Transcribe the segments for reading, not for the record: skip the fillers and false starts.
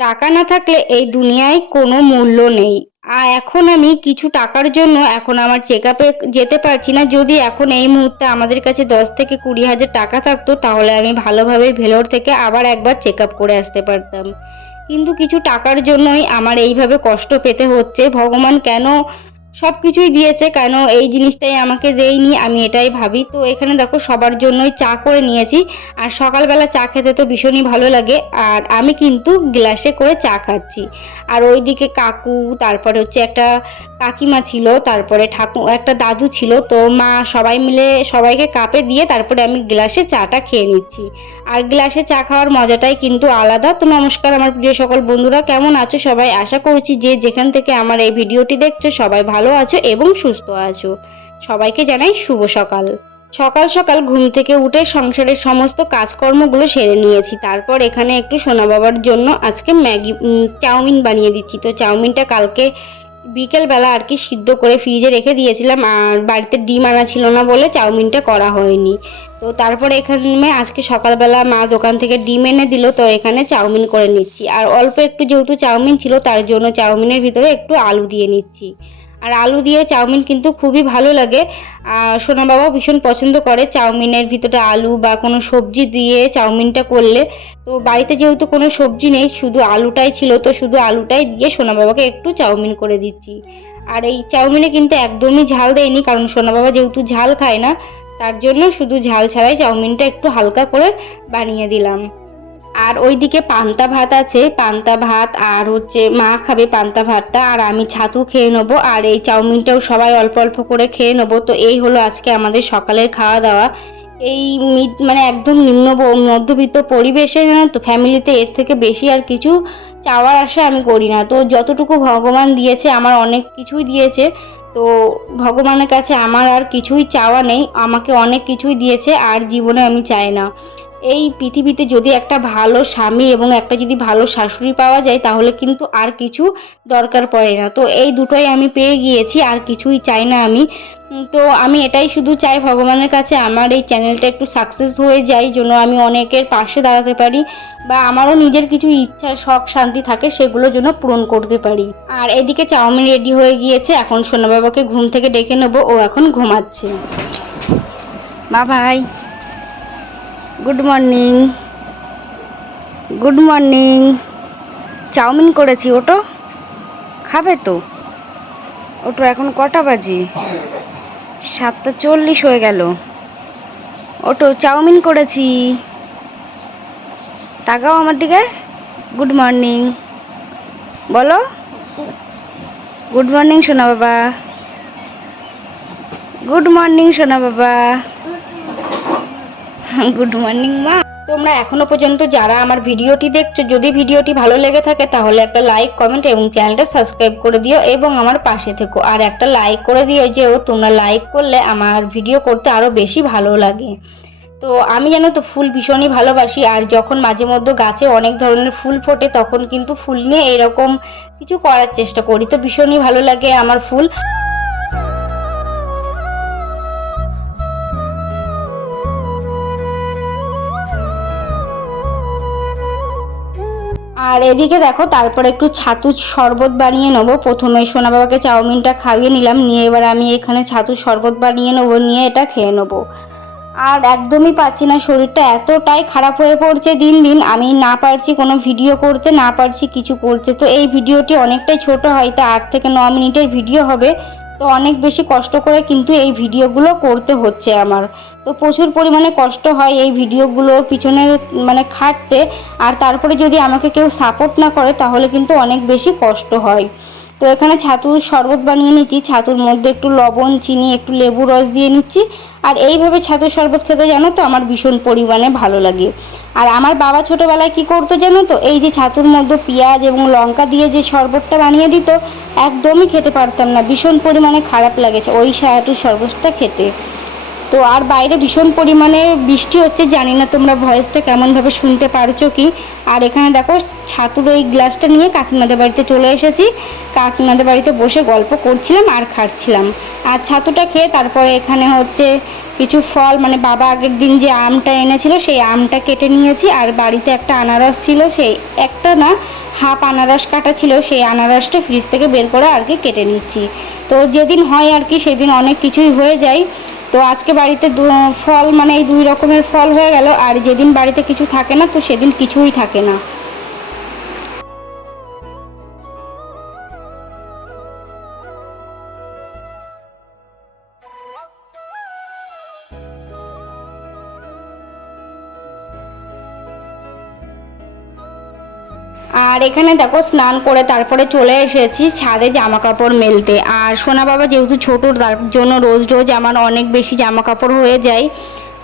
টাকা না থাকলে এই দুনিয়ায় কোনো মূল্য নেই। আর এখন আমি কিছু টাকার জন্য এখন আমার চেকআপে যেতে পারছি না। যদি এখন এই মুহূর্তে আমাদের কাছে ১০ থেকে ২০,০০০ টাকা থাকতো তাহলে আমি ভালোভাবে ভেলোর থেকে আবার একবার চেকআপ করে আসতে পারতাম। কিন্তু কিছু টাকার জন্যই আমার এইভাবে কষ্ট পেতে হচ্ছে। ভগবান কেন সবকিছুই দিয়েছে, কেন এই জিনিসটাই আমাকে দেয়নি, আমি এটাই ভাবি। তো এখানে দেখো সবার জন্যই চা করে নিয়েছি। আর সকালবেলা চা খেতে তো ভীষণই ভালো লাগে। আর আমি কিন্তু গ্লাসে করে চা খাচ্ছি। আর ওইদিকে কাকু, তারপরে হচ্ছে একটা কাকিমা ছিল, তারপরে একটা দাদু ছিল। তো মা সবাই মিলে সবাইকে কাপে দিয়ে তারপরে আমি গ্লাসে চাটা খেয়ে নিচ্ছি। আর গ্লাসে চা খাওয়ার মজাটাই কিন্তু আলাদা। তো নমস্কার আমার প্রিয় সকল বন্ধুরা, কেমন আছো সবাই? আশা করছি যে যেখান থেকে আমার এই ভিডিওটি দেখছো সবাই ভালো আছো এবং সুস্থ আছো। সবাইকে জানাই শুভ সকাল। সকাল সকাল ঘুম থেকে উঠে সংসারের সমস্ত কাজকর্মগুলো সেরে নিয়েছি। তারপর এখানে একটু সোনা বাবার জন্য আজকে চাউমিন বানিয়ে দিচ্ছি। তো চাউমিনটা কালকে বিকেলবেলা আর কি সিদ্ধ করে ফ্রিজে রেখে দিয়েছিলাম। আর বাড়িতে ডিম আনা ছিল না বলে চাউমিনটা করা হয়নি। তো তারপরে এখানে আজকে সকালবেলা মা দোকান থেকে ডিম এনে দিল, তো এখানে চাউমিন করে নিচ্ছি। আর অল্প একটু যেহেতু চাউমিন ছিল তার জন্য চাউমিনের ভিতরে একটু আলু দিয়ে নিচ্ছি। আর আলু দিয়ে চাউমিন কিন্তু খুবই ভালো লাগে। আর সোনা বাবাও ভীষণ পছন্দ করে চাউমিনের ভিতরে আলু বা কোনো সবজি দিয়ে চাউমিনটা করলে। তো বাড়িতে যেহেতু কোনো সবজি নেই, শুধু আলুটাই ছিল, তো শুধু আলুটাই দিয়ে সোনা বাবাকে একটু চাউমিন করে দিচ্ছি। আর এই চাউমিনে কিন্তু একদমই ঝাল দেয়নি, কারণ সোনা বাবা যেহেতু ঝাল খায় না, তার জন্য শুধু ঝাল ছাড়াই চাউমিনটা একটু হালকা করে বানিয়ে দিলাম। আর ওইদিকে পান্তা ভাত আছে, পান্তা ভাত আর হচ্ছে মা খাবে পান্তা ভাতটা, আর আমি ছাতু খেয়ে নেবো। আর এই চাউমিনটাও সবাই অল্প অল্প করে খেয়ে নেবো। তো এই হলো আজকে আমাদের সকালের খাওয়া দাওয়া। এই মানে একদম মধ্যবিত্ত পরিবেশে, জানো তো, ফ্যামিলিতে এর থেকে বেশি আর কিছু চাওয়ার আশা আমি করি না। তো যতটুকু ভগবান দিয়েছে, আমার অনেক কিছুই দিয়েছে। তো ভগবানের কাছে আমার আর কিছুই চাওয়া নেই, আমাকে অনেক কিছুই দিয়েছে আর জীবনে আমি চাই না। এই পৃথিবীতে যদি একটা ভালো স্বামী এবং একটা যদি ভালো শাশুড়ি পাওয়া যায় তাহলে কিন্তু আর কিছু দরকার পড়ে না। তো এই দুটোই আমি পেয়ে গিয়েছি, আর কিছুই চাই না আমি। তো আমি এটাই শুধু চাই ভগবানের কাছে আমার এই চ্যানেলটা একটু সাকসেস হয়ে যায়, যেন আমি অনেকের পাশে দাঁড়াতে পারি, বা আমারও নিজের কিছু ইচ্ছা শখ শান্তি থাকে সেগুলো যেন পূরণ করতে পারি। আর এদিকে চাউমিন রেডি হয়ে গিয়েছে, এখন সোনা বাবাকে ঘুম থেকে ডেকে নেবো, ও এখন ঘুমাচ্ছে। Babai, good morning. Good morning. Chowmein করেছি, ওটো খাবে তো? ওটো এখন কটা বাজে? 7:40 হয়ে গেল। ওটো চাউমিন করেছি, তাকাও আমার দিকে। গুড মর্নিং বলো। গুড মর্নিং সোনা বাবা। গুড মর্নিং সোনা বাবা। গুড মর্নিং মা। তোমরা এখনো পর্যন্ত যারা আমার ভিডিওটি দেখছো, যদি ভিডিওটি ভালো লেগে থাকে তাহলে একটা লাইক, কমেন্ট এবং চ্যানেলটা সাবস্ক্রাইব করে দিও এবং আমার পাশে থেকো। আর একটা লাইক করে দিও, যে তোমরা লাইক করলে আমার ভিডিও করতে আরো বেশি ভালো লাগে। তো আমি জানো তো ফুল ভীষণই ভালোবাসি। আর যখন মাঝে মধ্যে গাছে অনেক ধরনের ফুল ফোটে তখন কিন্তু ফুল নিয়ে এরকম কিছু করার চেষ্টা করি। তো ভীষণই ভালো লাগে আমার ফুল। আর এদিকে দেখো তারপরে একটু ছাতুর শরবত বানিয়ে নেবো। প্রথমে সোনা বাবাকে চাউমিনটা খাইয়ে নিলাম, নিয়ে এবার আমি এখানে ছাতুর শরবত বানিয়ে নেবো, নিয়ে এটা খেয়ে নেবো। আর একদমই পারছি না, শরীরটা এতটাই খারাপ হয়ে পড়ছে দিন দিন, আমি না পারছি কোনো ভিডিও করতে, না পারছি কিছু করতে। তো এই ভিডিওটি অনেকটাই ছোট, হয়তো 8 থেকে 9 মিনিটের ভিডিও হবে। তো অনেক বেশি কষ্ট করে কিন্তু এই ভিডিওগুলো করতে হচ্ছে আমার। তো প্রচুর পরিমাণে কষ্ট হয় এই ভিডিওগুলোর পিছনে মানে খাটতে। আর তারপরে যদি আমাকে কেউ সাপোর্ট না করে তাহলে কিন্তু অনেক বেশি কষ্ট হয়। তো এখানে ছাতুর শরবত বানিয়ে নিচ্ছি, ছাতুর মধ্যে একটু লবণ, চিনি, একটু লেবু রস দিয়ে নিচ্ছি। আর এইভাবে ছাতুর শরবত খেতে জানো তো আমার ভীষণ পরিমাণে ভালো লাগে। আর আমার বাবা ছোটোবেলায় কি করতো জানো তো, এই যে ছাতুর মধ্যে পেঁয়াজ এবং লঙ্কা দিয়ে যে শরবতটা বানিয়ে দিত, একদমই খেতে পারতাম না, ভীষণ পরিমাণে খারাপ লাগেছে ওই ছাতুর শরবতটা খেতে। তো আর বাইরে ভীষণ পরিমাণে বৃষ্টি হচ্ছে, জানি না তোমরা ভয়েসটা কেমনভাবে শুনতে পারছো কি। আর এখানে দেখো ছাতুর ওই গ্লাসটা নিয়ে কাকিমাদের বাড়িতে চলে এসেছি, কাকিমাদের বাড়িতে বসে গল্প করছিলাম আর খাচ্ছিলাম। আর ছাতুটা খেয়ে তারপরে এখানে হচ্ছে কিছু ফল, মানে বাবা আগের দিন যে আমটা এনেছিল সেই আমটা কেটে নিয়েছি। আর বাড়িতে একটা আনারস ছিল, সেই একটা না হাফ আনারস কাটা ছিল, সেই আনারসটা ফ্রিজ থেকে বের করে আর কি কেটে নিচ্ছি। তো যেদিন হয় আর কি সেদিন অনেক কিছুই হয়ে যায়। তো আজকে বাড়িতে ফল মানে এই 2 রকমের ফল হয়ে গেল, আর যেদিন বাড়িতে কিছু থাকে না তো সেদিন কিছুই থাকে না। আর এখানে দেখো স্নান করে তারপরে চলে এসেছি ছাদে জামা কাপড় মেলতে। আর সোনা বাবা যেহেতু ছোট, তার জন্য রোজ রোজ আমার অনেক বেশি জামা কাপড় হয়ে যায়।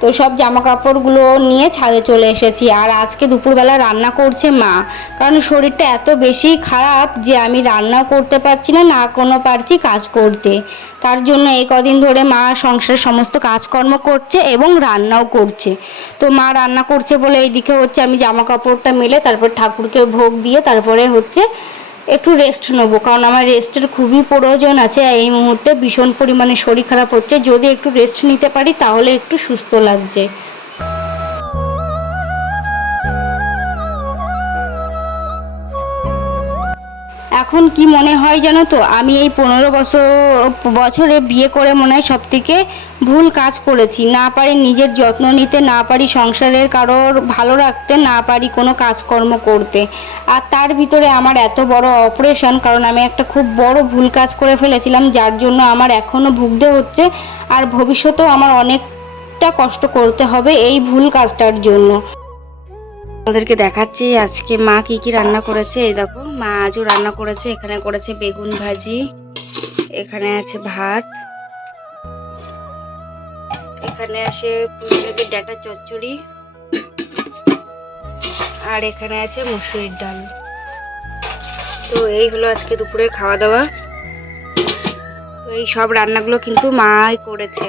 তো সব জামা কাপড়গুলো নিয়ে ছাদে চলে এসেছি। আর আজকে দুপুরবেলা রান্না করছে মা, কারণ শরীরটা এত বেশি খারাপ যে আমি রান্নাও করতে পারছি না, না কোনো পারছি কাজ করতে। তার জন্য এই কদিন ধরে মা সংসারের সমস্ত কাজকর্ম করছে এবং রান্নাও করছে। তো মা রান্না করছে বলে এইদিকে হচ্ছে আমি জামা কাপড়টা মেলে তারপর ঠাকুরকে ভোগ দিয়ে তারপরে হচ্ছে একটু রেস্ট নেবো, কারণ আমার রেস্টের খুবই প্রয়োজন আছে। এই মুহূর্তে ভীষণ পরিমাণে শরীর খারাপ হচ্ছে, যদি একটু রেস্ট নিতে পারি তাহলে একটু সুস্থ লাগছে। এখন কি মনে হয় জানো তো, আমি এই 15 বছরে বিয়ে করে মনে হয় সব থেকে ভুল কাজ করেছি। না পারি নিজের যত্ন নিতে, না পারি সংসারের কারোর ভালো রাখতে, না পারি কোনো কাজকর্ম করতে। আর তার ভিতরে আমার এত বড় অপারেশন, কারণ আমি একটা খুব বড় ভুল কাজ করে ফেলেছিলাম, যার জন্য আমার এখনও ভুগতে হচ্ছে। আর ভবিষ্যতেও আমার অনেকটা কষ্ট করতে হবে এই ভুল কাজটার জন্য। আমাদেরকে দেখাচ্ছি আজকে মা কি কি রান্না করেছে। এই দেখো মা আজও রান্না করেছে, এখানে করেছে বেগুন ভাজি, এখানে আছে ভাত, এখানে আছে পুঁই শাকের ডাঁটা চচ্চড়ি, আর এখানে আছে মুসুরির ডাল। তো এই হলো আজকে দুপুরের খাওয়া দাওয়া। তো এই সব রান্নাগুলো কিন্তু মাই করেছে।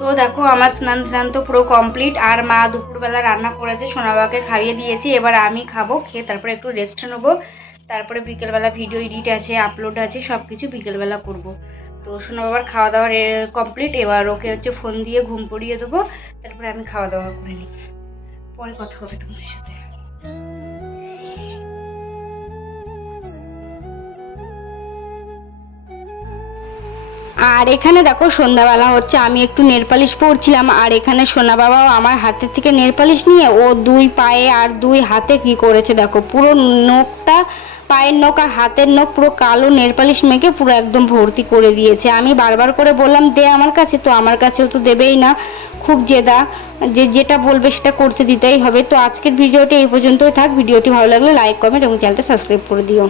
তো দেখো আমার স্নান স্নান তো পুরো কমপ্লিট। আর মা দুপুরবেলা রান্না করেছে, সোনাবাবাকে খাইয়ে দিয়েছি, এবার আমি খাবো, খেয়ে তারপরে একটু রেস্ট নেবো। তারপরে বিকেলবেলা ভিডিও এডিট আছে, আপলোড আছে, সব কিছু বিকেলবেলা করব। তো সোনাবাবার খাওয়া দাওয়া কমপ্লিট, এবার ওকে হচ্ছে ফোন দিয়ে ঘুম পড়িয়ে দেবো, তারপরে আমি খাওয়া দাওয়া করে নিই। পরে কথা হবে তোমার সাথে। আর এখানে দেখো সন্ধ্যাবেলা হচ্ছে আমি একটু নেল পালিশ পরছিলাম, আর এখানে সোনা বাবাও আমার হাতের থেকে নেল পালিশ নিয়ে ও 2 পায়ে আর 2 হাতে কি করেছে দেখো, পুরো নখটা, পায়ের নখ আর হাতের নখ পুরো কালো নেল পালিশ মেখে পুরো একদম ভর্তি করে দিয়েছে। আমি বারবার করে বললাম দে আমার কাছে, তো আমার কাছেও তো দেবেই না, খুব জেদা, যেটা বলবে সেটা করতে দিতেই হবে। তো আজকের ভিডিওটি এই পর্যন্তই থাক। ভিডিওটি ভালো লাগলে লাইক, কমেন্ট এবং চ্যানেলটা সাবস্ক্রাইব করে দিও।